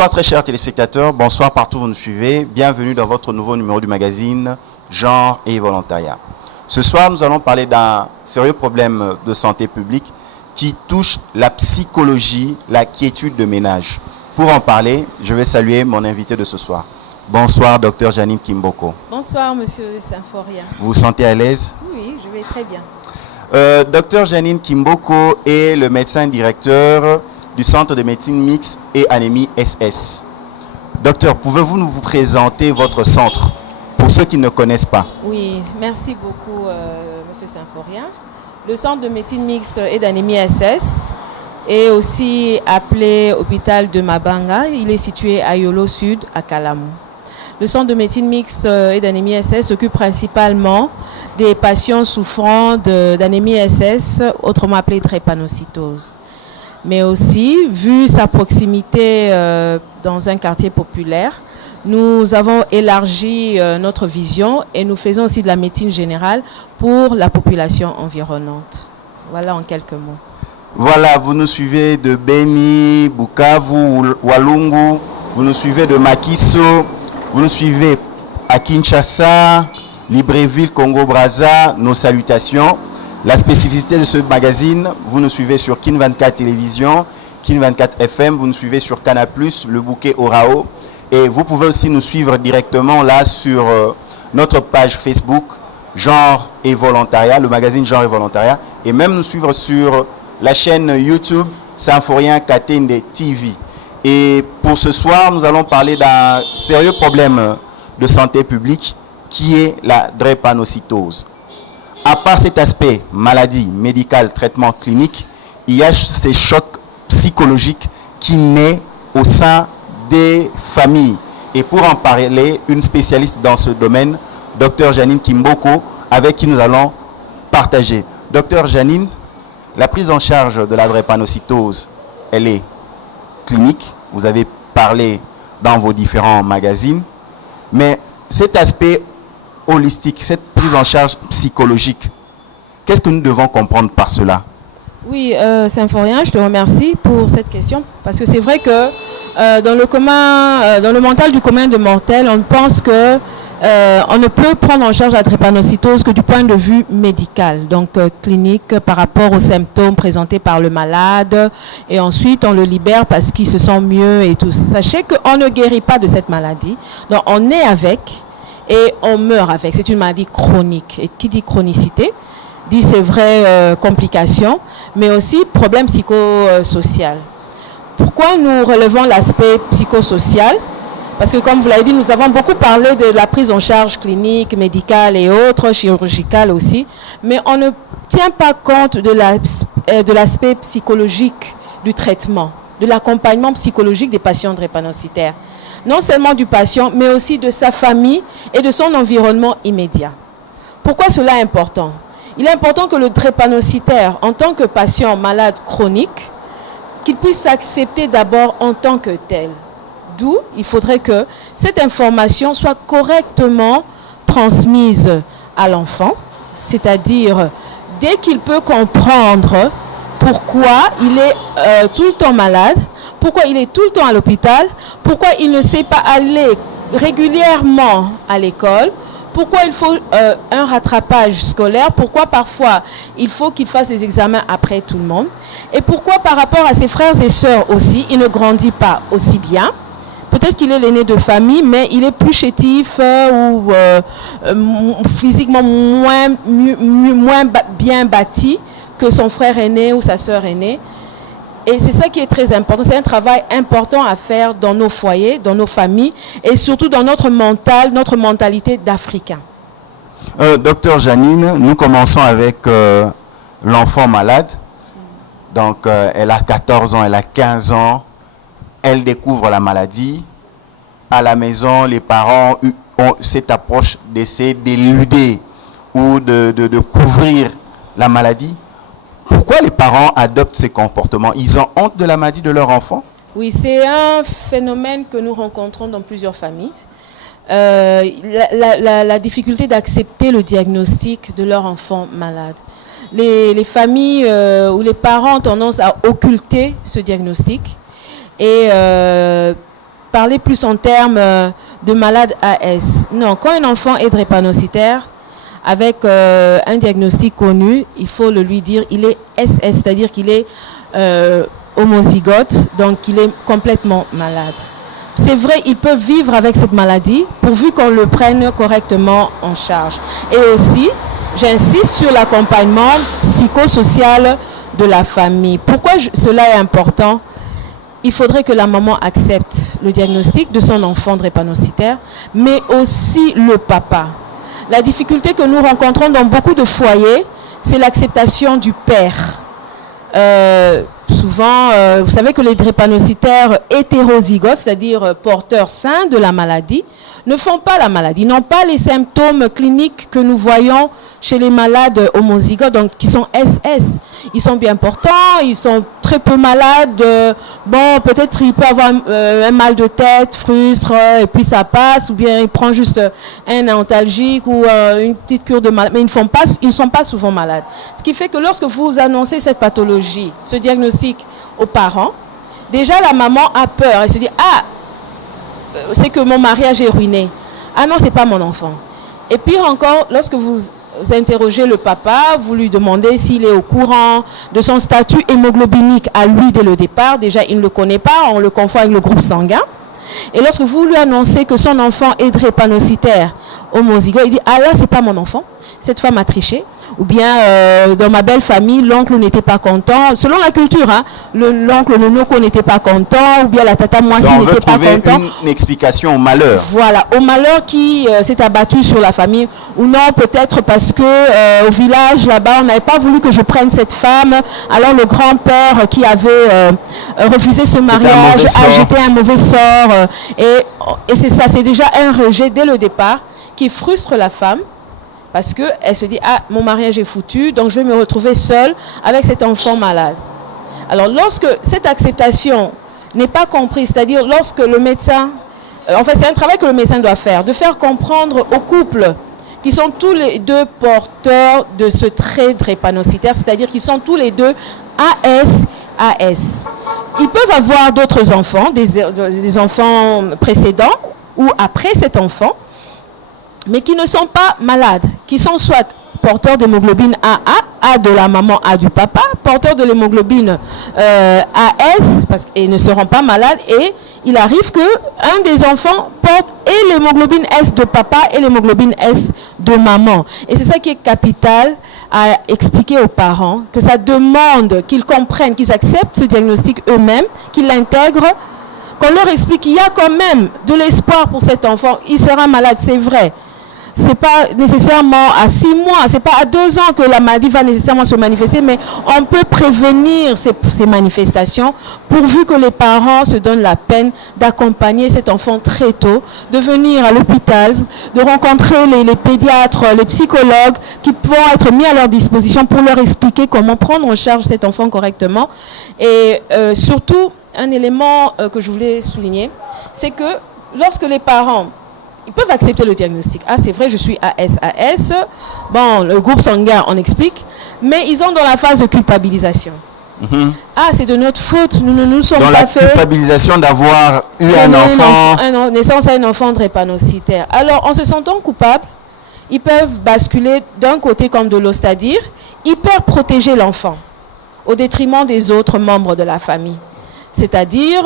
Bonsoir très chers téléspectateurs, bonsoir partout où vous nous suivez. Bienvenue dans votre nouveau numéro du magazine Genre et Volontariat. Ce soir, nous allons parler d'un sérieux problème de santé publique qui touche la psychologie, la quiétude de ménage. Pour en parler, je vais saluer mon invité de ce soir. Bonsoir, Dr Janine Kimboko. Bonsoir, Monsieur Symphorien. Vous vous sentez à l'aise? Oui, je vais très bien. Dr Janine Kimboko est le médecin directeur du Centre de médecine mixte et anémie SS. Docteur, pouvez-vous nous vous présenter votre centre pour ceux qui ne connaissent pas? Oui, merci beaucoup, Monsieur Symphorien. Le Centre de médecine mixte et d'anémie SS est aussi appelé hôpital de Mabanga. Il est situé à Yolo Sud, à Kalamou. Le Centre de médecine mixte et d'anémie SS s'occupe principalement des patients souffrant d'anémie SS, autrement appelée drépanocytose. Mais aussi, vu sa proximité dans un quartier populaire, nous avons élargi notre vision et nous faisons aussi de la médecine générale pour la population environnante. Voilà en quelques mots. Voilà, vous nous suivez de Beni, Bukavu, Walungu, vous nous suivez de Makiso, vous nous suivez à Kinshasa, Libreville, Congo-Brazza, nos salutations. La spécificité de ce magazine, vous nous suivez sur Kin 24 Télévision, Kin 24 FM, vous nous suivez sur Canal+, le bouquet Orao. Et vous pouvez aussi nous suivre directement là sur notre page Facebook, Genre et Volontariat, le magazine Genre et Volontariat. Et même nous suivre sur la chaîne YouTube Symphorien Katende TV. Et pour ce soir, nous allons parler d'un sérieux problème de santé publique qui est la drépanocytose. À part cet aspect maladie, médicale, traitement clinique, il y a ces chocs psychologiques qui naissent au sein des familles. Et pour en parler, une spécialiste dans ce domaine, Dr Janine Kimboko, avec qui nous allons partager. Dr Janine, la prise en charge de la drépanocytose, elle est clinique. Vous avez parlé dans vos différents magazines. Mais cet aspect holistique, cette prise en charge psychologique, qu'est-ce que nous devons comprendre par cela? Oui, Symphorien, je te remercie pour cette question, parce que c'est vrai que dans le mental du commun des mortels, on pense que on ne peut prendre en charge la drépanocytose que du point de vue médical, donc clinique, par rapport aux symptômes présentés par le malade, et ensuite on le libère parce qu'il se sent mieux et tout. Sachez qu'on ne guérit pas de cette maladie, donc on est avec et on meurt avec. C'est une maladie chronique. Et qui dit chronicité dit c'est vrai complications, mais aussi problème psychosocial. Pourquoi nous relevons l'aspect psychosocial? Parce que comme vous l'avez dit, nous avons beaucoup parlé de la prise en charge clinique, médicale et autres, chirurgicale aussi, mais on ne tient pas compte de l'aspect psychologique du traitement, de l'accompagnement psychologique des patients drépanocytaires. Non seulement du patient, mais aussi de sa famille et de son environnement immédiat. Pourquoi cela est important? Il est important que le drépanocytaire, en tant que patient malade chronique, qu'il puisse s'accepter d'abord en tant que tel. D'où il faudrait que cette information soit correctement transmise à l'enfant, c'est-à-dire dès qu'il peut comprendre pourquoi il est tout le temps malade, pourquoi il est tout le temps à l'hôpital, pourquoi il ne sait pas aller régulièrement à l'école, pourquoi il faut un rattrapage scolaire, pourquoi parfois il faut qu'il fasse les examens après tout le monde, et pourquoi par rapport à ses frères et sœurs aussi, il ne grandit pas aussi bien. Peut-être qu'il est l'aîné de famille, mais il est plus chétif ou physiquement moins bien bâti que son frère aîné ou sa sœur aînée. Et c'est ça qui est très important. C'est un travail important à faire dans nos foyers, dans nos familles et surtout dans notre mental, notre mentalité d'Africain. Docteur Janine, nous commençons avec l'enfant malade. Donc, elle a 14 ans, elle a 15 ans. Elle découvre la maladie. À la maison, les parents ont cette approche d'essayer d'éluder ou de couvrir la maladie. Pourquoi les parents adoptent ces comportements? Ils ont honte de la maladie de leur enfant? Oui, c'est un phénomène que nous rencontrons dans plusieurs familles. La difficulté d'accepter le diagnostic de leur enfant malade. Les familles ou les parents ont tendance à occulter ce diagnostic et parler plus en termes de malade AS. Non, quand un enfant est drépanocytaire, avec un diagnostic connu, il faut le lui dire, il est SS, c'est-à-dire qu'il est homozygote, donc il est complètement malade. C'est vrai, il peut vivre avec cette maladie, pourvu qu'on le prenne correctement en charge. Et aussi, j'insiste sur l'accompagnement psychosocial de la famille. Pourquoi cela est important? Il faudrait que la maman accepte le diagnostic de son enfant drépanocytaire, mais aussi le papa. La difficulté que nous rencontrons dans beaucoup de foyers, c'est l'acceptation du père. Souvent, vous savez que les drépanocytaires hétérozygotes, c'est-à-dire porteurs sains de la maladie, ne font pas la maladie, n'ont pas les symptômes cliniques que nous voyons chez les malades homozygotes, donc qui sont SS. Ils sont bien portants, ils sont très peu malades. Bon, peut-être il peut avoir un mal de tête, frustre, et puis ça passe, ou bien il prend juste un antalgique ou une petite cure de maladie, mais ils ne sont pas souvent malades. Ce qui fait que lorsque vous annoncez cette pathologie, ce diagnostic aux parents, déjà la maman a peur, elle se dit « Ah, c'est que mon mariage est ruiné. Ah non, c'est pas mon enfant. » Et pire encore, lorsque vous interrogez le papa, vous lui demandez s'il est au courant de son statut hémoglobinique à lui dès le départ. Déjà, il ne le connaît pas, on le confond avec le groupe sanguin. Et lorsque vous lui annoncez que son enfant est drépanocytaire homozygote, il dit « Ah là, c'est pas mon enfant. Cette femme a triché. » Ou bien, dans ma belle famille, l'oncle n'était pas content. Selon la culture, hein, l'oncle, le noko n'était pas content. Ou bien la tata moissi n'était pas content. Une explication au malheur. Voilà, au malheur qui s'est abattu sur la famille. Ou non, peut-être parce que au village, là-bas, on n'avait pas voulu que je prenne cette femme. Alors le grand-père qui avait refusé ce mariage a jeté un mauvais sort. Et c'est ça, c'est déjà un rejet dès le départ qui frustre la femme. Parce qu'elle se dit, ah, mon mariage est foutu, donc je vais me retrouver seule avec cet enfant malade. Alors, lorsque cette acceptation n'est pas comprise, c'est-à-dire lorsque le médecin, en fait, c'est un travail que le médecin doit faire, de faire comprendre aux couples qui sont tous les deux porteurs de ce trait drépanocytaire, c'est-à-dire qu'ils sont tous les deux AS. Ils peuvent avoir d'autres enfants, des enfants précédents ou après cet enfant, mais qui ne sont pas malades, qui sont soit porteurs d'hémoglobine AA, A de la maman, A du papa, porteurs de l'hémoglobine AS, parce qu'ils ne seront pas malades, et il arrive qu'un des enfants porte et l'hémoglobine S de papa et l'hémoglobine S de maman. Et c'est ça qui est capital à expliquer aux parents, que ça demande qu'ils comprennent, qu'ils acceptent ce diagnostic eux-mêmes, qu'ils l'intègrent, qu'on leur explique qu'il y a quand même de l'espoir pour cet enfant. Il sera malade, c'est vrai. C'est pas nécessairement à 6 mois, c'est pas à 2 ans que la maladie va nécessairement se manifester, mais on peut prévenir ces manifestations pourvu que les parents se donnent la peine d'accompagner cet enfant très tôt, de venir à l'hôpital, de rencontrer les pédiatres, les psychologues qui vont être mis à leur disposition pour leur expliquer comment prendre en charge cet enfant correctement. Et surtout, un élément que je voulais souligner, c'est que lorsque les parents ils peuvent accepter le diagnostic. Ah, c'est vrai, je suis AS. Bon, le groupe sanguin, on explique. Mais ils sont dans la phase de culpabilisation. Ah, c'est de notre faute. Nous ne nous sommes pas fait. Dans la culpabilisation d'avoir eu un enfant. Naissance à un enfant drépanocytaire. Alors, en se sentant coupables, ils peuvent basculer d'un côté comme de l'autre, c'est-à-dire hyper protéger l'enfant au détriment des autres membres de la famille. C'est-à-dire,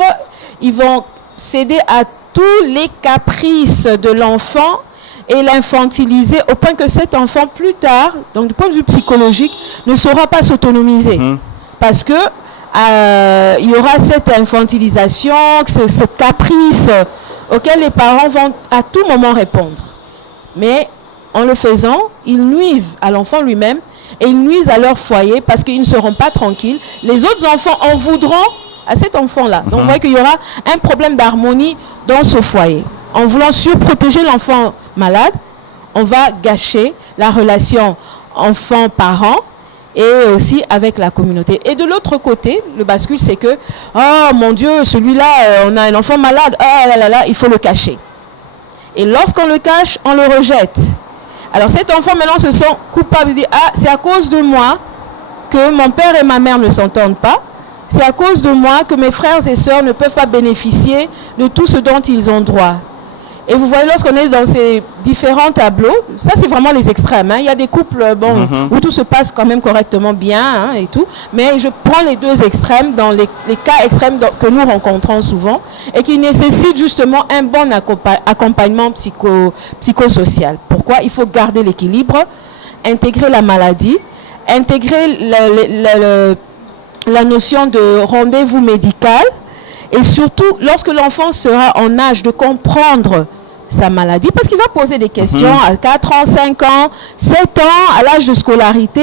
ils vont céder à tous les caprices de l'enfant et l'infantiliser au point que cet enfant, plus tard, donc du point de vue psychologique, ne saura pas s'autonomiser. Parce que il y aura cette infantilisation, ce caprice auquel les parents vont à tout moment répondre. Mais en le faisant, ils nuisent à l'enfant lui-même et ils nuisent à leur foyer parce qu'ils ne seront pas tranquilles. Les autres enfants en voudront à cet enfant-là. Donc vous voyez qu'il y aura un problème d'harmonie dans ce foyer. En voulant surprotéger l'enfant malade, on va gâcher la relation enfant-parent et aussi avec la communauté. Et de l'autre côté, le bascule, c'est que, oh mon Dieu, celui-là, on a un enfant malade, oh là là là, il faut le cacher. Et lorsqu'on le cache, on le rejette. Alors cet enfant maintenant se sent coupable, il dit, ah, c'est à cause de moi que mon père et ma mère ne s'entendent pas. c'est à cause de moi que mes frères et sœurs ne peuvent pas bénéficier de tout ce dont ils ont droit. Et vous voyez, lorsqu'on est dans ces différents tableaux, ça c'est vraiment les extrêmes. Hein. Il y a des couples où tout se passe quand même correctement bien hein, et tout. Mais je prends les deux extrêmes dans les cas extrêmes que nous rencontrons souvent et qui nécessitent justement un bon accompagnement psychosocial. Pourquoi? Il faut garder l'équilibre, intégrer la maladie, intégrer la notion de rendez-vous médical et surtout lorsque l'enfant sera en âge de comprendre sa maladie, parce qu'il va poser des questions à 4 ans, 5 ans, 7 ans, à l'âge de scolarité,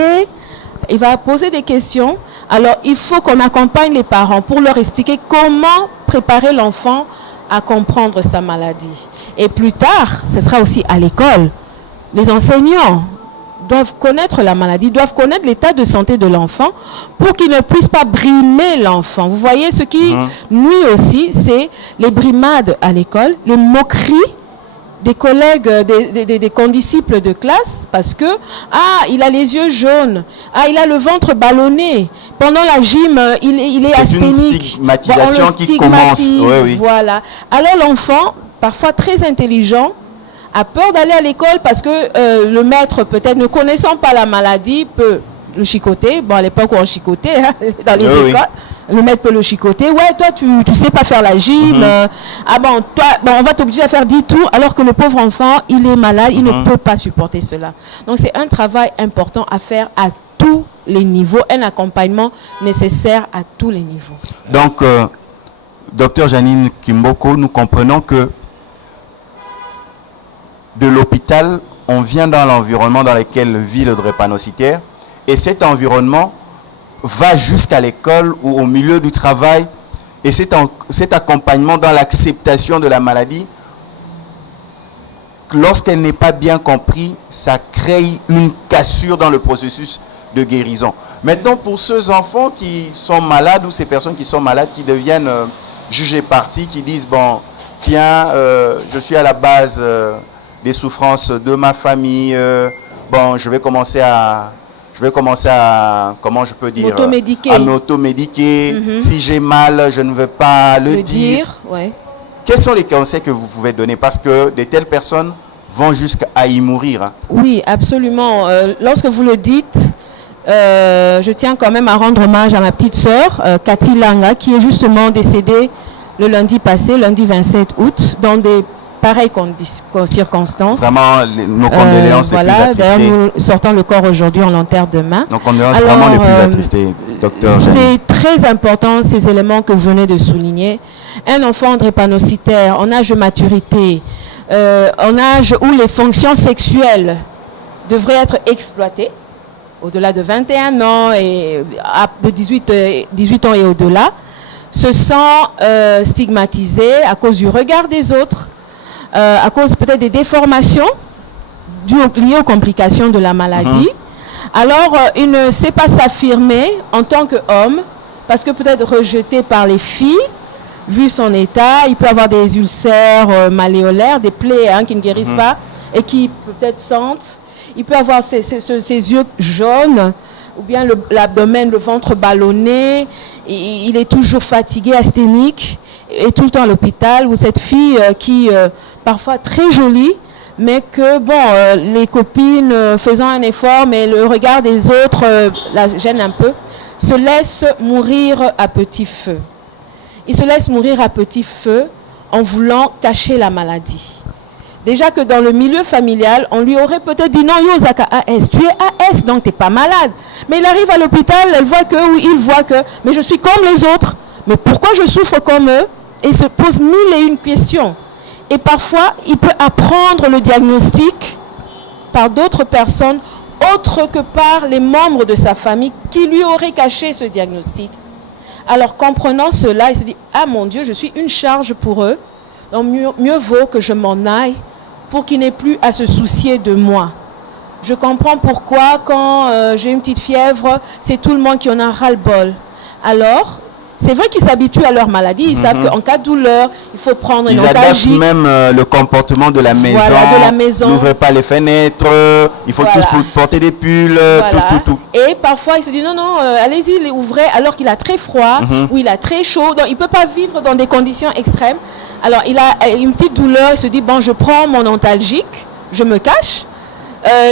il va poser des questions. Alors il faut qu'on accompagne les parents pour leur expliquer comment préparer l'enfant à comprendre sa maladie. Et plus tard, ce sera aussi à l'école. Les enseignants doivent connaître la maladie, doivent connaître l'état de santé de l'enfant pour qu'ils ne puissent pas brimer l'enfant. Vous voyez, ce qui nuit aussi, c'est les brimades à l'école, les moqueries des collègues, des condisciples de classe, parce que, ah, il a les yeux jaunes, ah, il a le ventre ballonné, pendant la gym, il est asthénique. C'est une stigmatisation qui commence. Oui, oui. Voilà. Alors l'enfant, parfois très intelligent, a peur d'aller à l'école parce que le maître, peut-être ne connaissant pas la maladie, peut le chicoter. Bon, à l'époque où on chicotait, hein, dans les écoles, le maître peut le chicoter. Ouais, toi, tu sais pas faire la gym. Ah bon, toi, bon, on va t'obliger à faire 10 tours, alors que le pauvre enfant, il est malade, il ne peut pas supporter cela. Donc, c'est un travail important à faire à tous les niveaux, un accompagnement nécessaire à tous les niveaux. Donc, docteur Janine Kimboko, nous comprenons que de l'hôpital, on vient dans l'environnement dans lequel vit le drépanocytaire et cet environnement va jusqu'à l'école ou au milieu du travail et cet accompagnement dans l'acceptation de la maladie, lorsqu'elle n'est pas bien comprise, ça crée une cassure dans le processus de guérison. Maintenant, pour ceux enfants qui sont malades ou ces personnes qui sont malades, qui deviennent jugés partis, qui disent, bon, tiens, je suis à la base des souffrances de ma famille, bon, je vais commencer à, comment je peux dire, à m'auto-médiquer. Si j'ai mal, je ne veux pas le dire. Ouais. Quels sont les conseils que vous pouvez donner? Parce que de telles personnes vont jusqu'à y mourir. Hein. Oui, absolument. Lorsque vous le dites, je tiens quand même à rendre hommage à ma petite sœur, Cathy Langa, qui est justement décédée le lundi passé, lundi 27 août, dans des pareilles circonstances. Vraiment, nos condoléances les plus attristées. D'ailleurs, nous sortons le corps aujourd'hui, on l'enterre demain. Nos condoléances vraiment les plus attristées, docteur. C'est très important, ces éléments que vous venez de souligner. Un enfant drépanocytaire en âge de maturité, en âge où les fonctions sexuelles devraient être exploitées, au-delà de 21 ans et de 18 ans et au-delà, se sent stigmatisé à cause du regard des autres, à cause peut-être des déformations liées aux complications de la maladie. Alors, il ne sait pas s'affirmer en tant qu'homme, parce que peut-être rejeté par les filles, vu son état, il peut avoir des ulcères malléolaires, des plaies hein, qui ne guérissent pas et qui peut-être sentent. Il peut avoir ses yeux jaunes, ou bien l'abdomen, le ventre ballonné, il est toujours fatigué, asthénique, et tout le temps à l'hôpital, ou cette fille qui, parfois très jolie, mais que, bon, les copines faisant un effort, mais le regard des autres la gêne un peu, se laisse mourir à petit feu. Il se laisse mourir à petit feu en voulant cacher la maladie. Déjà que dans le milieu familial, on lui aurait peut-être dit non, yo, Zaka AS, tu es AS, donc tu n'es pas malade. Mais il arrive à l'hôpital, elle voit que, ou il voit que, mais je suis comme les autres. Mais pourquoi je souffre comme eux? Et il se pose 1001 questions. Et parfois, il peut apprendre le diagnostic par d'autres personnes, autres que par les membres de sa famille qui lui auraient caché ce diagnostic. Alors, comprenant cela, il se dit, ah mon Dieu, je suis une charge pour eux. Donc, mieux vaut que je m'en aille pour qu'il n'ait plus à se soucier de moi. Je comprends pourquoi, quand j'ai une petite fièvre, c'est tout le monde qui en a ras-le-bol. Alors, C'est vrai qu'ils s'habituent à leur maladie. Ils savent qu'en cas de douleur, il faut prendre une Ils adaptent antalgique. même le comportement de la maison. Voilà, de la maison. N'ouvrez pas les fenêtres. Il faut tous porter des pulls. Voilà. Tout. Et parfois, il se dit non, allez-y, les ouvrez, alors qu'il a très froid ou il a très chaud. Donc, il ne peut pas vivre dans des conditions extrêmes. Alors, il a une petite douleur. Il se dit, bon, je prends mon antalgique, je me cache.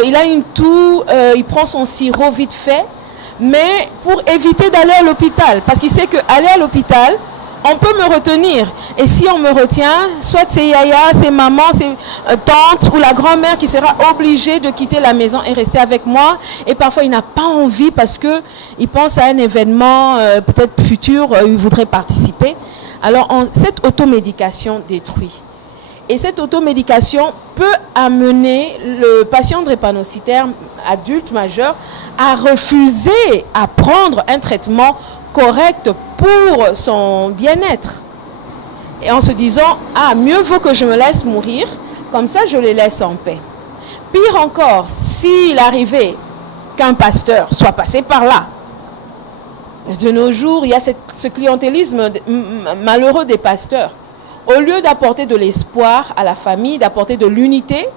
Il a une toux, il prend son sirop vite fait. Mais pour éviter d'aller à l'hôpital, parce qu'il sait qu'aller à l'hôpital, on peut me retenir. Et si on me retient, soit c'est Yaya, c'est maman, c'est tante ou la grand-mère qui sera obligée de quitter la maison et rester avec moi. Et parfois, il n'a pas envie parce qu'il pense à un événement peut-être futur, il voudrait participer. Alors, cette automédication détruit. Et cette automédication peut amener le patient drépanocytaire adulte majeur à refuser à prendre un traitement correct pour son bien-être. Et en se disant, ah, mieux vaut que je me laisse mourir, comme ça je les laisse en paix. Pire encore, s'il arrivait qu'un pasteur soit passé par là, de nos jours, il y a ce clientélisme malheureux des pasteurs. Au lieu d'apporter de l'espoir à la famille, d'apporter de l'unité,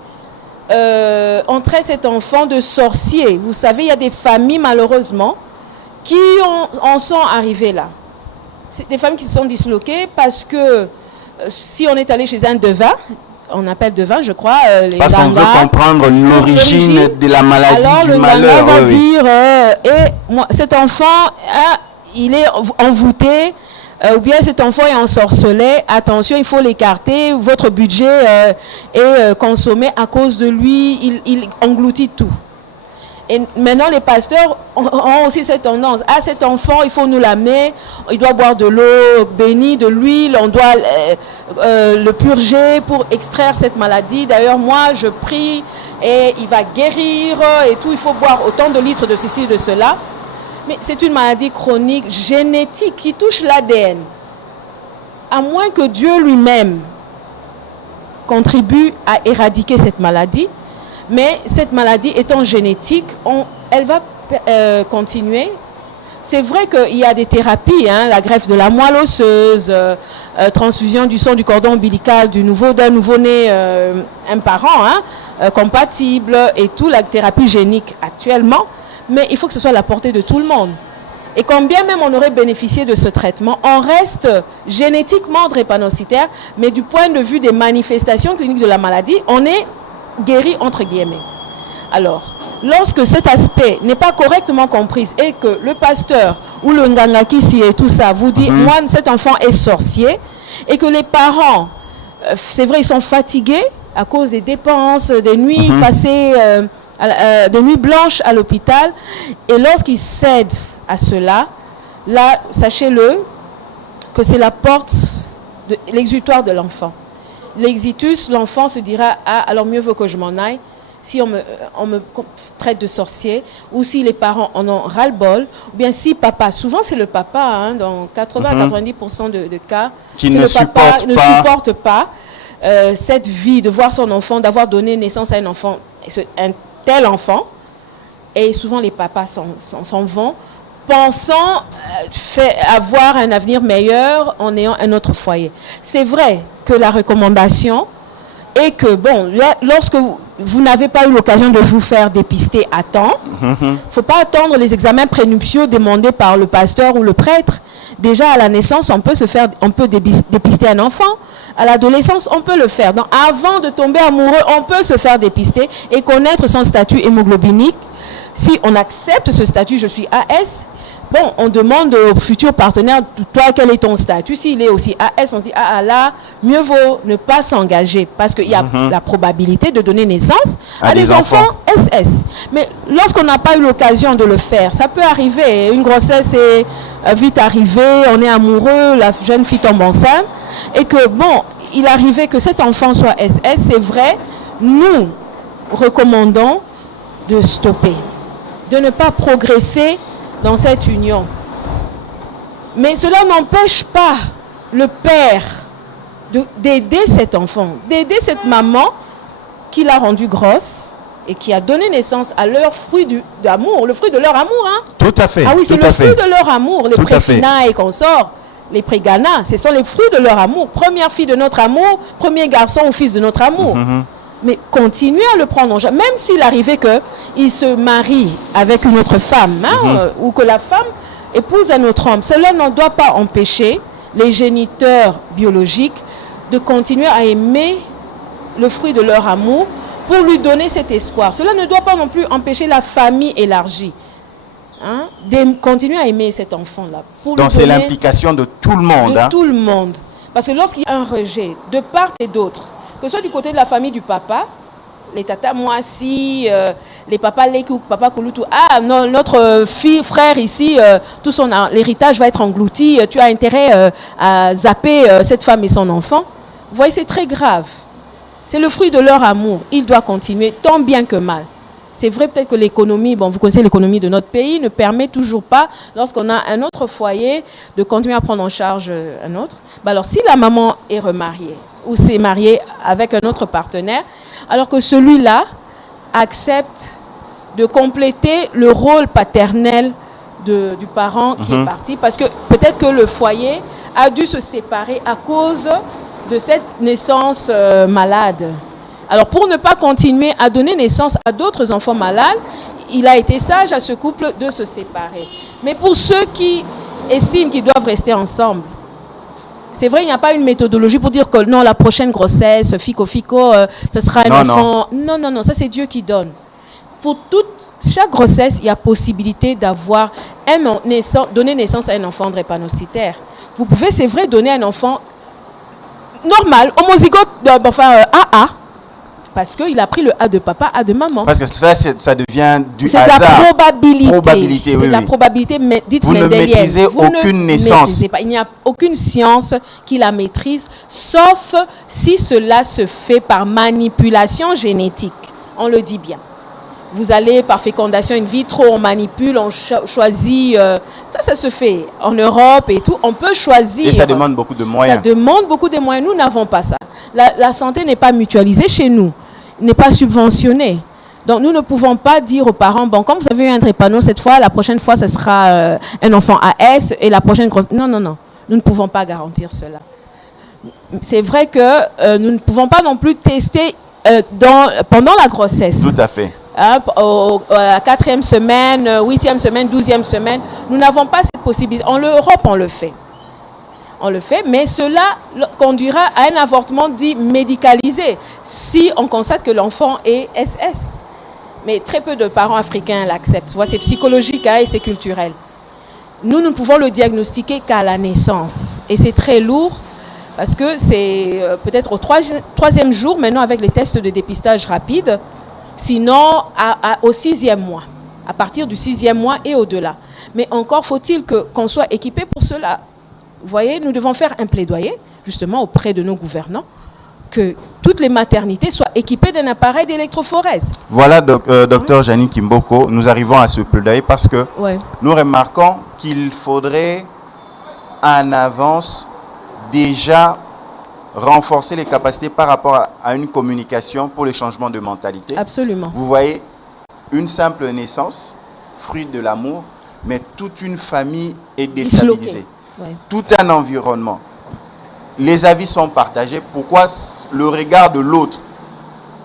on traite cet enfant de sorcier. Vous savez, il y a des familles, malheureusement, qui en sont arrivées là. C'est des familles qui se sont disloquées parce que si on est allé chez un devin, on appelle devin, je crois, les parce qu'on veut comprendre l'origine de la maladie, alors, du malheur. Alors le va dire, moi, cet enfant, il est envoûté, ou bien cet enfant est ensorcelé, attention, il faut l'écarter, votre budget est consommé à cause de lui, il engloutit tout. Et maintenant, les pasteurs ont aussi cette tendance. Ah, cet enfant, il faut nous l'amener, il doit boire de l'eau bénie, de l'huile, on doit le purger pour extraire cette maladie. D'ailleurs, moi, je prie et il va guérir et tout. Il faut boire autant de litres de ceci, de cela. Mais c'est une maladie chronique, génétique, qui touche l'ADN. À moins que Dieu lui-même contribue à éradiquer cette maladie, mais cette maladie étant génétique, elle va continuer. C'est vrai qu'il y a des thérapies, hein, la greffe de la moelle osseuse, transfusion du sang du cordon ombilical d'un nouveau-né, un parent, hein, compatible et tout, la thérapie génique actuellement. Mais il faut que ce soit à la portée de tout le monde. Et quand bien même on aurait bénéficié de ce traitement, on reste génétiquement drépanocytaire, mais du point de vue des manifestations cliniques de la maladie, on est guéri entre guillemets. Alors, lorsque cet aspect n'est pas correctement compris et que le pasteur ou le ngangakisi et tout ça vous dit, moi, cet enfant est sorcier, et que les parents, c'est vrai, ils sont fatigués à cause des dépenses, des nuits passées, des nuits blanches à l'hôpital, et lorsqu'ils cèdent à cela, là, sachez-le, que c'est la porte de l'exutoire de l'enfant. L'exitus, l'enfant se dira, ah, alors mieux vaut que je m'en aille, si on me traite de sorcier, ou si les parents en ont ras-le-bol, ou bien si papa, souvent c'est le papa, hein, dans 80-90% de cas, qui ne supporte pas cette vie, de voir son enfant, d'avoir donné naissance à un enfant, un tel enfant, et souvent les papas s'en vont, pensant avoir un avenir meilleur en ayant un autre foyer. C'est vrai que la recommandation est que, bon, lorsque vous n'avez pas eu l'occasion de vous faire dépister à temps, il ne faut pas attendre les examens prénuptiaux demandés par le pasteur ou le prêtre. Déjà à la naissance, on peut dépister un enfant. À l'adolescence, on peut le faire. Donc, avant de tomber amoureux, on peut se faire dépister et connaître son statut hémoglobinique. Si on accepte ce statut, je suis AS, bon, on demande au futur partenaire, toi, quel est ton statut? S'il est aussi AS, on dit, ah là, mieux vaut ne pas s'engager parce qu'il y a la probabilité de donner naissance à des enfants SS. Mais lorsqu'on n'a pas eu l'occasion de le faire, ça peut arriver. Une grossesse est vite arrivée, on est amoureux, la jeune fille tombe enceinte, et que, bon, il arrivait que cet enfant soit SS, c'est vrai, nous recommandons de stopper, de ne pas progresser dans cette union. Mais cela n'empêche pas le père d'aider cet enfant, d'aider cette maman qui l'a rendue grosse et qui a donné naissance à leur fruit d'amour, le fruit de leur amour. Hein. Tout à fait. Ah oui, c'est le fruit de leur amour, les préfina et consorts. les Prégana, ce sont les fruits de leur amour. Première fille de notre amour, premier garçon ou fils de notre amour. Mais continuez à le prendre en charge. Même s'il arrivait qu'il se marie avec une autre femme, hein, ou que la femme épouse un autre homme, cela ne doit pas empêcher les géniteurs biologiques de continuer à aimer le fruit de leur amour pour lui donner cet espoir. Cela ne doit pas non plus empêcher la famille élargie, hein, de continuer à aimer cet enfant-là. Donc c'est l'implication de tout le monde. De tout le monde. Parce que lorsqu'il y a un rejet de part et d'autre, que ce soit du côté de la famille du papa, les tata Moissi, les papas Lekou, papa Kouloutou, ah non, notre frère ici, tout son l'héritage va être englouti, tu as intérêt à zapper cette femme et son enfant. Vous voyez, c'est très grave. C'est le fruit de leur amour. Il doit continuer tant bien que mal. C'est vrai peut-être que l'économie, bon, vous connaissez l'économie de notre pays, ne permet toujours pas, lorsqu'on a un autre foyer, de continuer à prendre en charge un autre. Ben alors si la maman est remariée ou s'est mariée avec un autre partenaire, alors que celui-là accepte de compléter le rôle paternel du parent qui est parti, parce que peut-être que le foyer a dû se séparer à cause de cette naissance malade. Alors pour ne pas continuer à donner naissance à d'autres enfants malades, il a été sage à ce couple de se séparer. Mais pour ceux qui estiment qu'ils doivent rester ensemble, c'est vrai, il n'y a pas une méthodologie pour dire que non, la prochaine grossesse, fico, ce sera un enfant. Non, ça c'est Dieu qui donne. Pour chaque grossesse, il y a possibilité d'avoir donner naissance à un enfant drépanocytaire. Vous pouvez, c'est vrai, donner un enfant normal, homozygote, AA, parce qu'il a pris le A de papa, A de maman. Parce que ça devient du hasard. C'est de la probabilité. C'est de la probabilité dite vous ne maîtrisez aucune naissance. Il n'y a aucune science qui la maîtrise, sauf si cela se fait par manipulation génétique. On le dit bien. Vous allez par fécondation in vitro, on manipule, on choisit. Ça se fait en Europe et tout. On peut choisir. Et ça demande beaucoup de moyens. Ça demande beaucoup de moyens. Nous n'avons pas ça. La santé n'est pas mutualisée chez nous, n'est pas subventionnée. Donc nous ne pouvons pas dire aux parents, bon, comme vous avez eu un drépano cette fois, la prochaine fois, ce sera un enfant AS et la prochaine grosse... Non. Nous ne pouvons pas garantir cela. C'est vrai que nous ne pouvons pas non plus tester pendant la grossesse. Tout à fait. À la 4e semaine, 8e semaine, 12e semaine, nous n'avons pas cette possibilité. En Europe, on le fait. On le fait, mais cela conduira à un avortement dit médicalisé si on constate que l'enfant est SS. Mais très peu de parents africains l'acceptent. C'est psychologique et c'est culturel. Nous ne pouvons le diagnostiquer qu'à la naissance. Et c'est très lourd parce que c'est peut-être au 3e jour, maintenant avec les tests de dépistage rapide, sinon au 6e mois, à partir du 6e mois et au-delà. Mais encore faut-il qu'on soit équipé pour cela. Vous voyez, nous devons faire un plaidoyer, justement, auprès de nos gouvernants, que toutes les maternités soient équipées d'un appareil d'électrophorèse. Voilà, docteur Janine Kimboko, nous arrivons à ce plaidoyer parce que nous remarquons qu'il faudrait en avance déjà renforcer les capacités par rapport à une communication pour le changement de mentalité. Absolument. Vous voyez, une simple naissance, fruit de l'amour, mais toute une famille est déstabilisée. Tout un environnement. Les avis sont partagés. Pourquoi le regard de l'autre?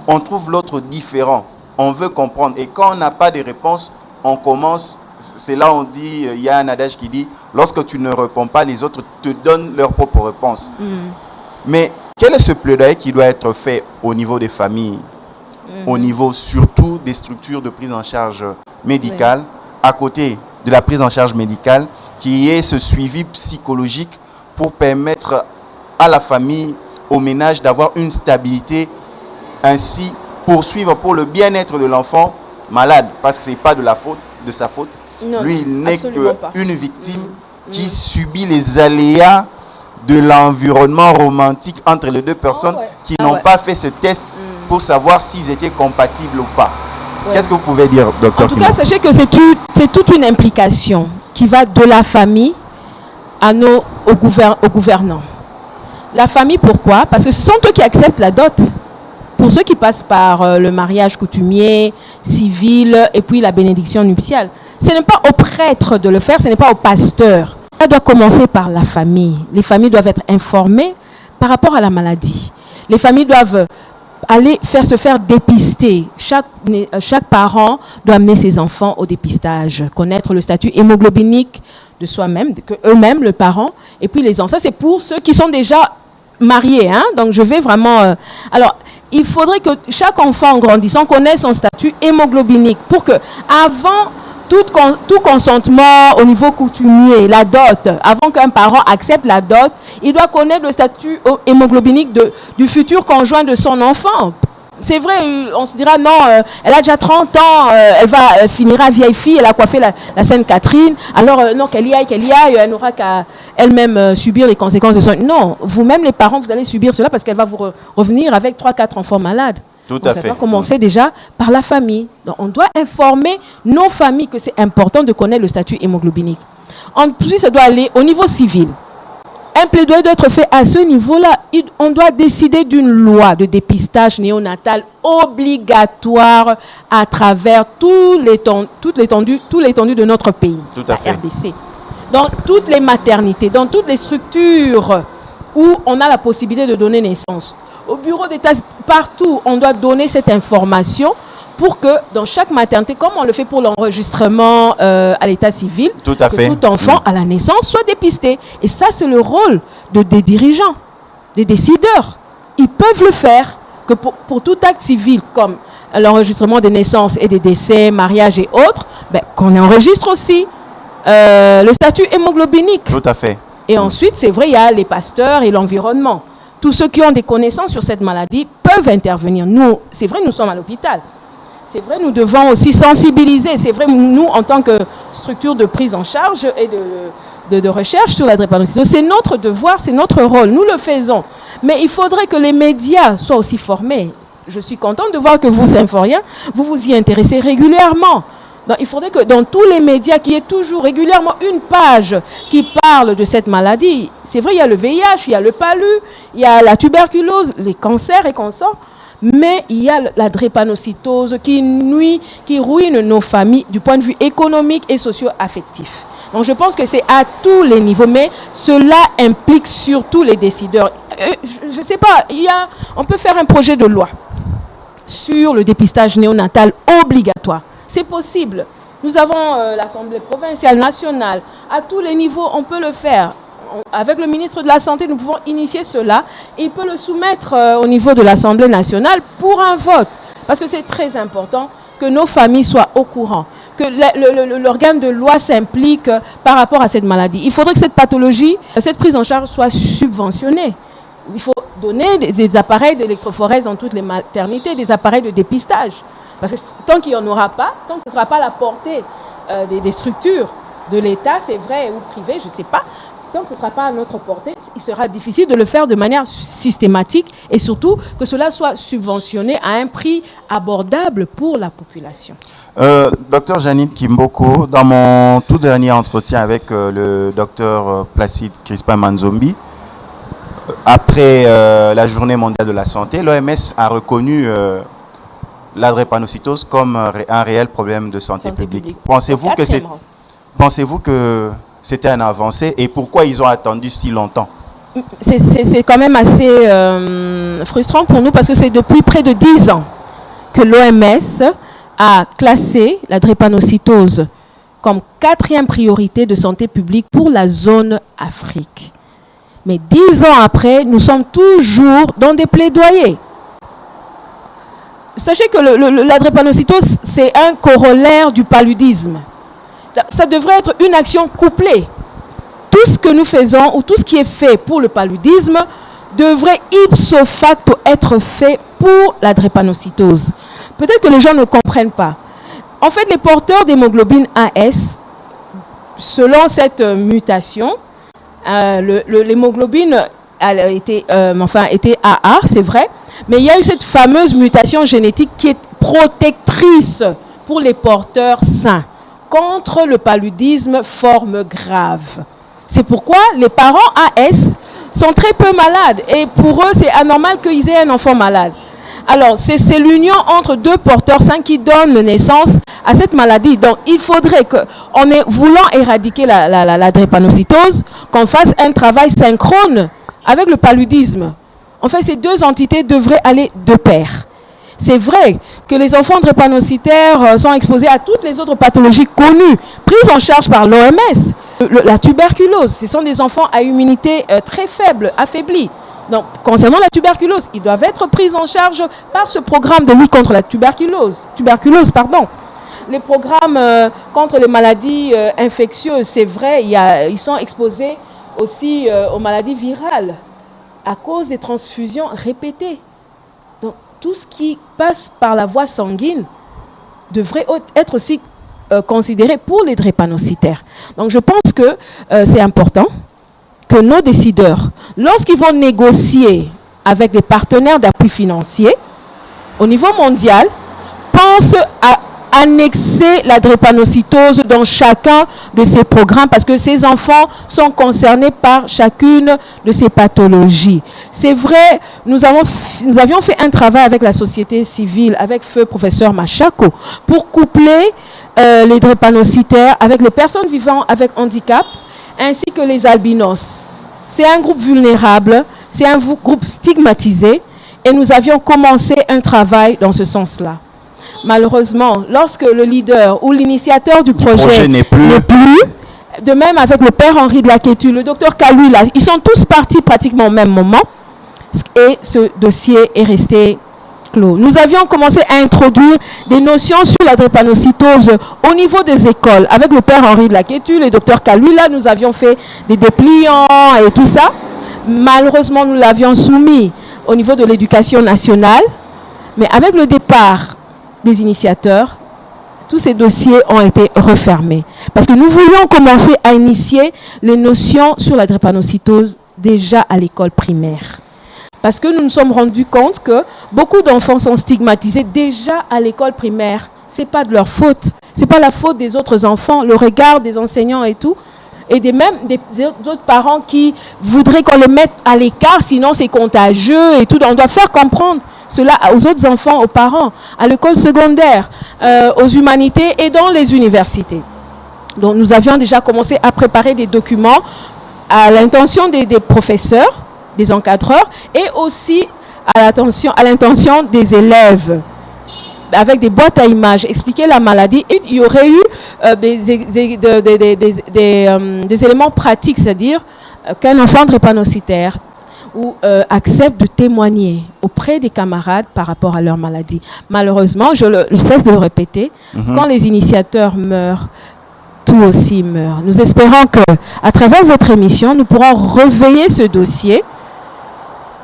On trouve l'autre différent. On veut comprendre. Et quand on n'a pas de réponse, on commence. C'est là on dit, il y a un adage qui dit, lorsque tu ne réponds pas, les autres te donnent leur propre réponse. Mais quel est ce plaidoyer qui doit être fait au niveau des familles, au niveau surtout des structures de prise en charge médicale, à côté de la prise en charge médicale, qui est ce suivi psychologique pour permettre à la famille, au ménage, d'avoir une stabilité, ainsi poursuivre pour le bien-être de l'enfant malade, parce que ce n'est pas de sa faute. Non, lui, il n'est qu'une victime qui subit les aléas de l'environnement romantique entre les deux personnes qui n'ont pas fait ce test pour savoir s'ils étaient compatibles ou pas. Qu'est-ce que vous pouvez dire, docteur? En tout cas, sachez que c'est toute une implication qui va de la famille aux gouvernants. La famille, pourquoi? Parce que ce sont eux qui acceptent la dot. Pour ceux qui passent par le mariage coutumier, civil, et puis la bénédiction nuptiale. Ce n'est pas au prêtre de le faire, ce n'est pas au pasteur. Ça doit commencer par la famille. Les familles doivent être informées par rapport à la maladie. Les familles doivent aller se faire dépister. Chaque parent doit amener ses enfants au dépistage, connaître le statut hémoglobinique de soi-même, que eux-mêmes, le parent, et puis les enfants. Ça, c'est pour ceux qui sont déjà mariés. Hein? Donc, je vais vraiment... Alors, il faudrait que chaque enfant, en grandissant, connaisse son statut hémoglobinique pour que, avant tout consentement au niveau coutumier, la dot, avant qu'un parent accepte la dot, il doit connaître le statut hémoglobinique du futur conjoint de son enfant. C'est vrai, on se dira non, elle a déjà 30 ans, elle finira vieille fille, elle a coiffé la Sainte Catherine, alors non, qu'elle y aille, elle n'aura qu'à elle-même subir les conséquences de son... Non, vous-même les parents, vous allez subir cela parce qu'elle va vous revenir avec 3-4 enfants malades. Tout à fait. Ça doit commencer déjà par la famille. Donc, on doit informer nos familles que c'est important de connaître le statut hémoglobinique. Ensuite, ça doit aller au niveau civil. Un plaidoyer doit être fait à ce niveau-là. On doit décider d'une loi de dépistage néonatal obligatoire à travers toute l'étendue de notre pays, Tout à fait. RDC. Dans toutes les maternités, dans toutes les structures où on a la possibilité de donner naissance. Au bureau d'état, partout, on doit donner cette information pour que dans chaque maternité, comme on le fait pour l'enregistrement à l'état civil, tout enfant à la naissance soit dépisté. Et ça, c'est le rôle des dirigeants, des décideurs. Ils peuvent le faire que pour tout acte civil, comme l'enregistrement des naissances et des décès, mariage et autres, qu'on enregistre aussi le statut hémoglobinique. Tout à fait. Et ensuite, c'est vrai, il y a les pasteurs et l'environnement. Tous ceux qui ont des connaissances sur cette maladie peuvent intervenir. Nous, c'est vrai, nous sommes à l'hôpital. C'est vrai, nous devons aussi sensibiliser. C'est vrai, nous, en tant que structure de prise en charge et de recherche sur la drépanocytose, c'est notre devoir, c'est notre rôle. Nous le faisons. Mais il faudrait que les médias soient aussi formés. Je suis contente de voir que vous, Symphorien, vous vous y intéressez régulièrement. Donc, il faudrait que dans tous les médias, qu'il y ait toujours régulièrement une page qui parle de cette maladie. C'est vrai, il y a le VIH, il y a le palu, il y a la tuberculose, les cancers et consorts. Mais il y a la drépanocytose qui nuit, qui ruine nos familles du point de vue économique et socio-affectif. Donc je pense que c'est à tous les niveaux, mais cela implique surtout les décideurs. Je ne sais pas, on peut faire un projet de loi sur le dépistage néonatal obligatoire. C'est possible. Nous avons l'Assemblée provinciale, nationale, à tous les niveaux, on peut le faire. Avec le ministre de la Santé, nous pouvons initier cela. Il peut le soumettre au niveau de l'Assemblée nationale pour un vote. Parce que c'est très important que nos familles soient au courant, que l'organe de loi s'implique par rapport à cette maladie. Il faudrait que cette pathologie, cette prise en charge soit subventionnée. Il faut donner des appareils d'électrophorèse dans toutes les maternités, des appareils de dépistage. Parce que tant qu'il n'y en aura pas, tant que ce ne sera pas à la portée des structures de l'État, c'est vrai, ou privé, je ne sais pas, tant que ce ne sera pas à notre portée, il sera difficile de le faire de manière systématique et surtout que cela soit subventionné à un prix abordable pour la population. Docteur Janine Kimboko, dans mon tout dernier entretien avec le docteur Placide Crispin Manzombi, après la journée mondiale de la santé, l'OMS a reconnu la drépanocytose comme un réel problème de santé publique. Pensez-vous que c'était une avancée et pourquoi ils ont attendu si longtemps? C'est quand même assez frustrant pour nous parce que c'est depuis près de 10 ans que l'OMS a classé la drépanocytose comme 4e priorité de santé publique pour la zone Afrique. Mais 10 ans après, nous sommes toujours dans des plaidoyers. Sachez que la drépanocytose, c'est un corollaire du paludisme. Ça devrait être une action couplée. Tout ce que nous faisons ou tout ce qui est fait pour le paludisme devrait ipso facto être fait pour la drépanocytose. Peut-être que les gens ne comprennent pas. En fait, les porteurs d'hémoglobine AS, selon cette mutation, l'hémoglobine était AA, c'est vrai, mais il y a eu cette fameuse mutation génétique qui est protectrice pour les porteurs sains contre le paludisme forme grave. C'est pourquoi les parents AS sont très peu malades et pour eux c'est anormal qu'ils aient un enfant malade. Alors, c'est l'union entre deux porteurs sains qui donne naissance à cette maladie. Donc, il faudrait que, voulant éradiquer la drépanocytose, qu'on fasse un travail synchrone avec le paludisme. En fait, ces deux entités devraient aller de pair. C'est vrai que les enfants drépanocytaires sont exposés à toutes les autres pathologies connues, prises en charge par l'OMS. La tuberculose, ce sont des enfants à immunité très faible, affaiblie. Donc, concernant la tuberculose, ils doivent être pris en charge par ce programme de lutte contre la tuberculose. Les programmes contre les maladies infectieuses, c'est vrai, ils sont exposés aussi aux maladies virales à cause des transfusions répétées. Donc, tout ce qui passe par la voie sanguine devrait être aussi considéré pour les drépanocytaires. Donc, je pense que c'est important que nos décideurs, lorsqu'ils vont négocier avec les partenaires d'appui financier, au niveau mondial, pensent à annexer la drépanocytose dans chacun de ces programmes parce que ces enfants sont concernés par chacune de ces pathologies. C'est vrai, nous avions fait un travail avec la société civile, avec feu professeur Machako, pour coupler les drépanocytaires avec les personnes vivant avec handicap, ainsi que les albinos. C'est un groupe vulnérable, c'est un groupe stigmatisé, et nous avions commencé un travail dans ce sens-là. Malheureusement, lorsque le leader ou l'initiateur du projet n'est plus, de même avec le père Henri de Laquetu, le docteur Kalula, ils sont tous partis pratiquement au même moment, et ce dossier est resté clos. Nous avions commencé à introduire des notions sur la drépanocytose au niveau des écoles. Avec le père Henri de Laquetu, le docteur Kalula, nous avions fait des dépliants et tout ça. Malheureusement, nous l'avions soumis au niveau de l'éducation nationale, mais avec le départ des initiateurs, tous ces dossiers ont été refermés. Parce que nous voulions commencer à initier les notions sur la drépanocytose déjà à l'école primaire. Parce que nous nous sommes rendus compte que beaucoup d'enfants sont stigmatisés déjà à l'école primaire. Ce n'est pas de leur faute. Ce n'est pas la faute des autres enfants, le regard des enseignants et tout. Et même des autres parents qui voudraient qu'on les mette à l'écart, sinon c'est contagieux et tout. On doit faire comprendre cela aux autres enfants, aux parents, à l'école secondaire, aux humanités et dans les universités. Donc nous avions déjà commencé à préparer des documents à l'intention des professeurs, des encadreurs et aussi à l'intention des élèves, avec des boîtes à images, expliquer la maladie. Et il y aurait eu des éléments pratiques, c'est-à-dire qu'un enfant drépanocytaire accepte de témoigner auprès des camarades par rapport à leur maladie. Malheureusement, je cesse de le répéter, quand les initiateurs meurent, tout aussi meurt. Nous espérons qu'à travers votre émission, nous pourrons réveiller ce dossier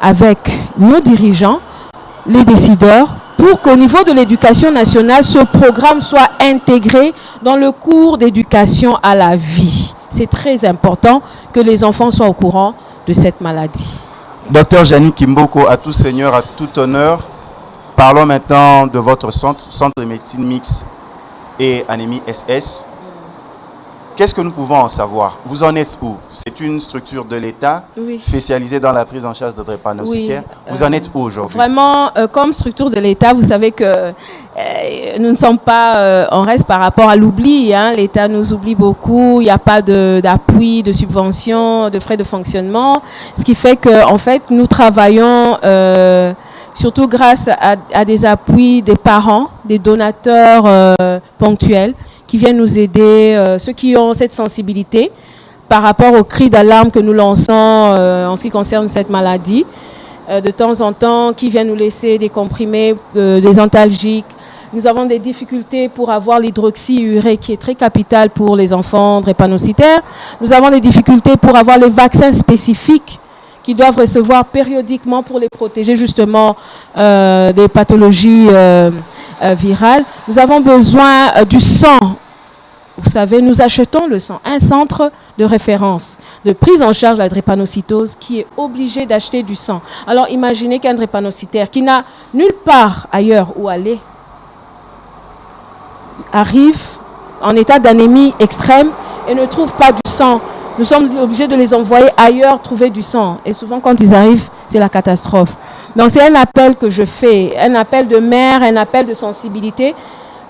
avec nos dirigeants, les décideurs, pour qu'au niveau de l'éducation nationale, ce programme soit intégré dans le cours d'éducation à la vie. C'est très important que les enfants soient au courant de cette maladie. Docteur Janie Kimboko, à tout seigneur, à tout honneur, parlons maintenant de votre centre de médecine mixte et anémie SS. Qu'est-ce que nous pouvons en savoir? Vous en êtes où? C'est une structure de l'État spécialisée dans la prise en charge de drépanocytaires. Vous en êtes où aujourd'hui? Vraiment, comme structure de l'État, vous savez que nous ne sommes pas en reste par rapport à l'oubli. Hein. L'État nous oublie beaucoup. Il n'y a pas d'appui, de subvention, de frais de fonctionnement. Ce qui fait qu'en fait, nous travaillons surtout grâce à des appuis des parents, des donateurs ponctuels, qui viennent nous aider, ceux qui ont cette sensibilité par rapport aux cris d'alarme que nous lançons en ce qui concerne cette maladie. De temps en temps, qui viennent nous laisser des comprimés, des antalgiques. Nous avons des difficultés pour avoir l'hydroxyurée qui est très capitale pour les enfants drépanocytaires. Nous avons des difficultés pour avoir les vaccins spécifiques qu'ils doivent recevoir périodiquement pour les protéger justement des pathologies virales. Nous avons besoin du sang. Vous savez, nous achetons le sang. Un centre de référence de prise en charge de la drépanocytose qui est obligé d'acheter du sang. Alors imaginez qu'un drépanocytaire qui n'a nulle part ailleurs où aller arrive en état d'anémie extrême et ne trouve pas du sang. Nous sommes obligés de les envoyer ailleurs trouver du sang. Et souvent quand ils arrivent, c'est la catastrophe. Donc c'est un appel que je fais, un appel de mère, un appel de sensibilité.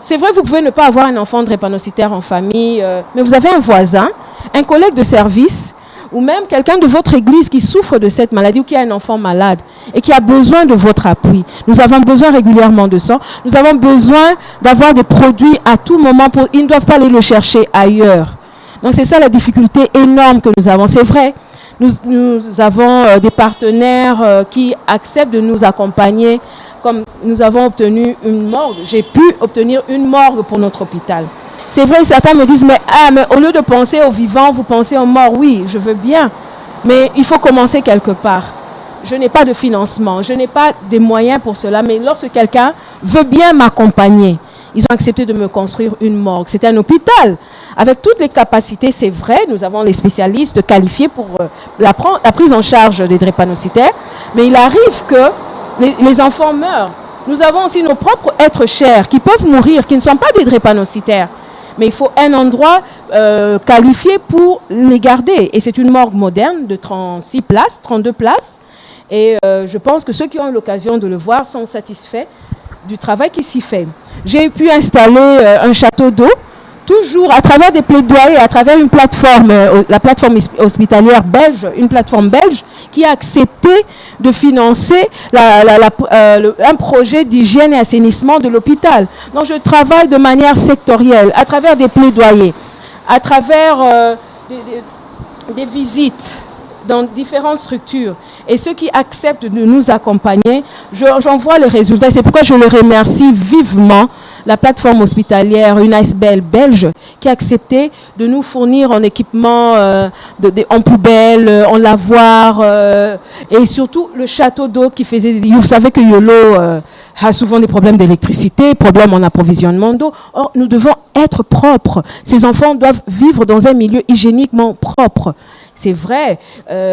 C'est vrai, vous pouvez ne pas avoir un enfant drépanocytaire en famille, mais vous avez un voisin, un collègue de service, ou même quelqu'un de votre église qui souffre de cette maladie ou qui a un enfant malade et qui a besoin de votre appui. Nous avons besoin régulièrement de sang. Nous avons besoin d'avoir des produits à tout moment. Ils ne doivent pas aller le chercher ailleurs. Donc c'est ça la difficulté énorme que nous avons. C'est vrai, nous avons des partenaires qui acceptent de nous accompagner. Comme nous avons obtenu une morgue, j'ai pu obtenir une morgue pour notre hôpital. C'est vrai, certains me disent, mais au lieu de penser aux vivants, vous pensez aux morts. Oui, je veux bien, mais il faut commencer quelque part. Je n'ai pas de financement, je n'ai pas des moyens pour cela, mais lorsque quelqu'un veut bien m'accompagner, ils ont accepté de me construire une morgue. C'est un hôpital avec toutes les capacités, c'est vrai, nous avons les spécialistes qualifiés pour la prise en charge des drépanocytaires, mais il arrive que les enfants meurent. Nous avons aussi nos propres êtres chers qui peuvent mourir, qui ne sont pas des drépanocytaires. Mais il faut un endroit qualifié pour les garder. Et c'est une morgue moderne de 36 places, 32 places. Et je pense que ceux qui ont eu l'occasion de le voir sont satisfaits du travail qui s'y fait. J'ai pu installer un château d'eau, toujours à travers des plaidoyers, à travers une plateforme, la plateforme hospitalière belge, une plateforme belge qui a accepté de financer un projet d'hygiène et assainissement de l'hôpital. Donc je travaille de manière sectorielle, à travers des plaidoyers, à travers des visites dans différentes structures. Et ceux qui acceptent de nous accompagner, j'en vois les résultats. C'est pourquoi je le remercie vivement, la plateforme hospitalière UNICEBEL belge, qui a accepté de nous fournir en équipement, en poubelle, en lavoir, et surtout le château d'eau qui faisait... Vous savez que Yolo a souvent des problèmes d'électricité, problèmes en approvisionnement d'eau. Or, nous devons être propres. Ces enfants doivent vivre dans un milieu hygiéniquement propre. C'est vrai,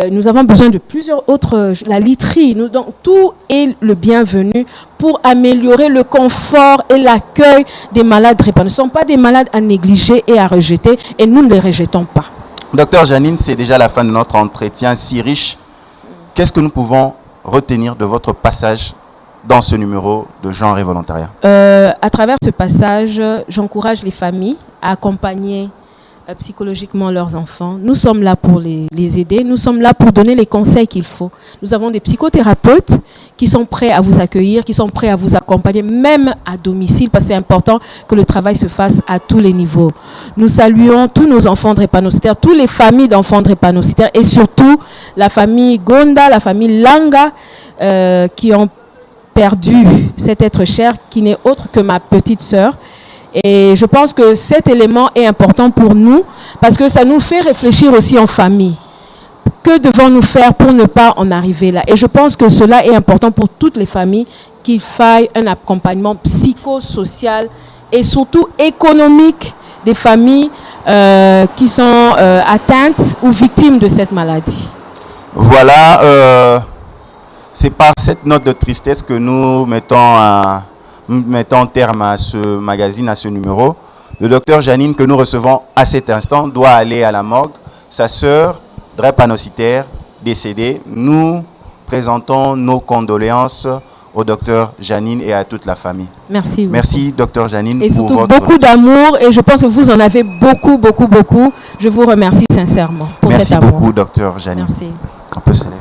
nous avons besoin de plusieurs autres, la literie, donc tout est le bienvenu pour améliorer le confort et l'accueil des malades drépanocytaires. Ce ne sont pas des malades à négliger et à rejeter, et nous ne les rejetons pas. Docteur Janine, c'est déjà la fin de notre entretien si riche. Qu'est-ce que nous pouvons retenir de votre passage dans ce numéro de Genre et Volontariat? À travers ce passage, j'encourage les familles à accompagner psychologiquement leurs enfants. Nous sommes là pour les aider, nous sommes là pour donner les conseils qu'il faut. Nous avons des psychothérapeutes qui sont prêts à vous accueillir, qui sont prêts à vous accompagner, même à domicile, parce que c'est important que le travail se fasse à tous les niveaux. Nous saluons tous nos enfants drépanocytaires, toutes les familles d'enfants drépanocytaires, et surtout la famille Gonda, la famille Langa, qui ont perdu cet être cher, qui n'est autre que ma petite sœur. Et je pense que cet élément est important pour nous parce que ça nous fait réfléchir aussi en famille. Que devons-nous faire pour ne pas en arriver là? Et je pense que cela est important pour toutes les familles, qu'il faille un accompagnement psychosocial et surtout économique des familles qui sont atteintes ou victimes de cette maladie. Voilà, c'est par cette note de tristesse que nous mettons terme à ce magazine, à ce numéro. Le docteur Janine que nous recevons à cet instant doit aller à la morgue. Sa sœur, drépanocytaire, décédée. Nous présentons nos condoléances au docteur Janine et à toute la famille. Merci. Merci, docteur Janine. Et surtout beaucoup d'amour. Et je pense que vous en avez beaucoup, beaucoup, beaucoup. Je vous remercie sincèrement pour cet amour. Merci beaucoup, docteur Janine. Merci. On peut se lever.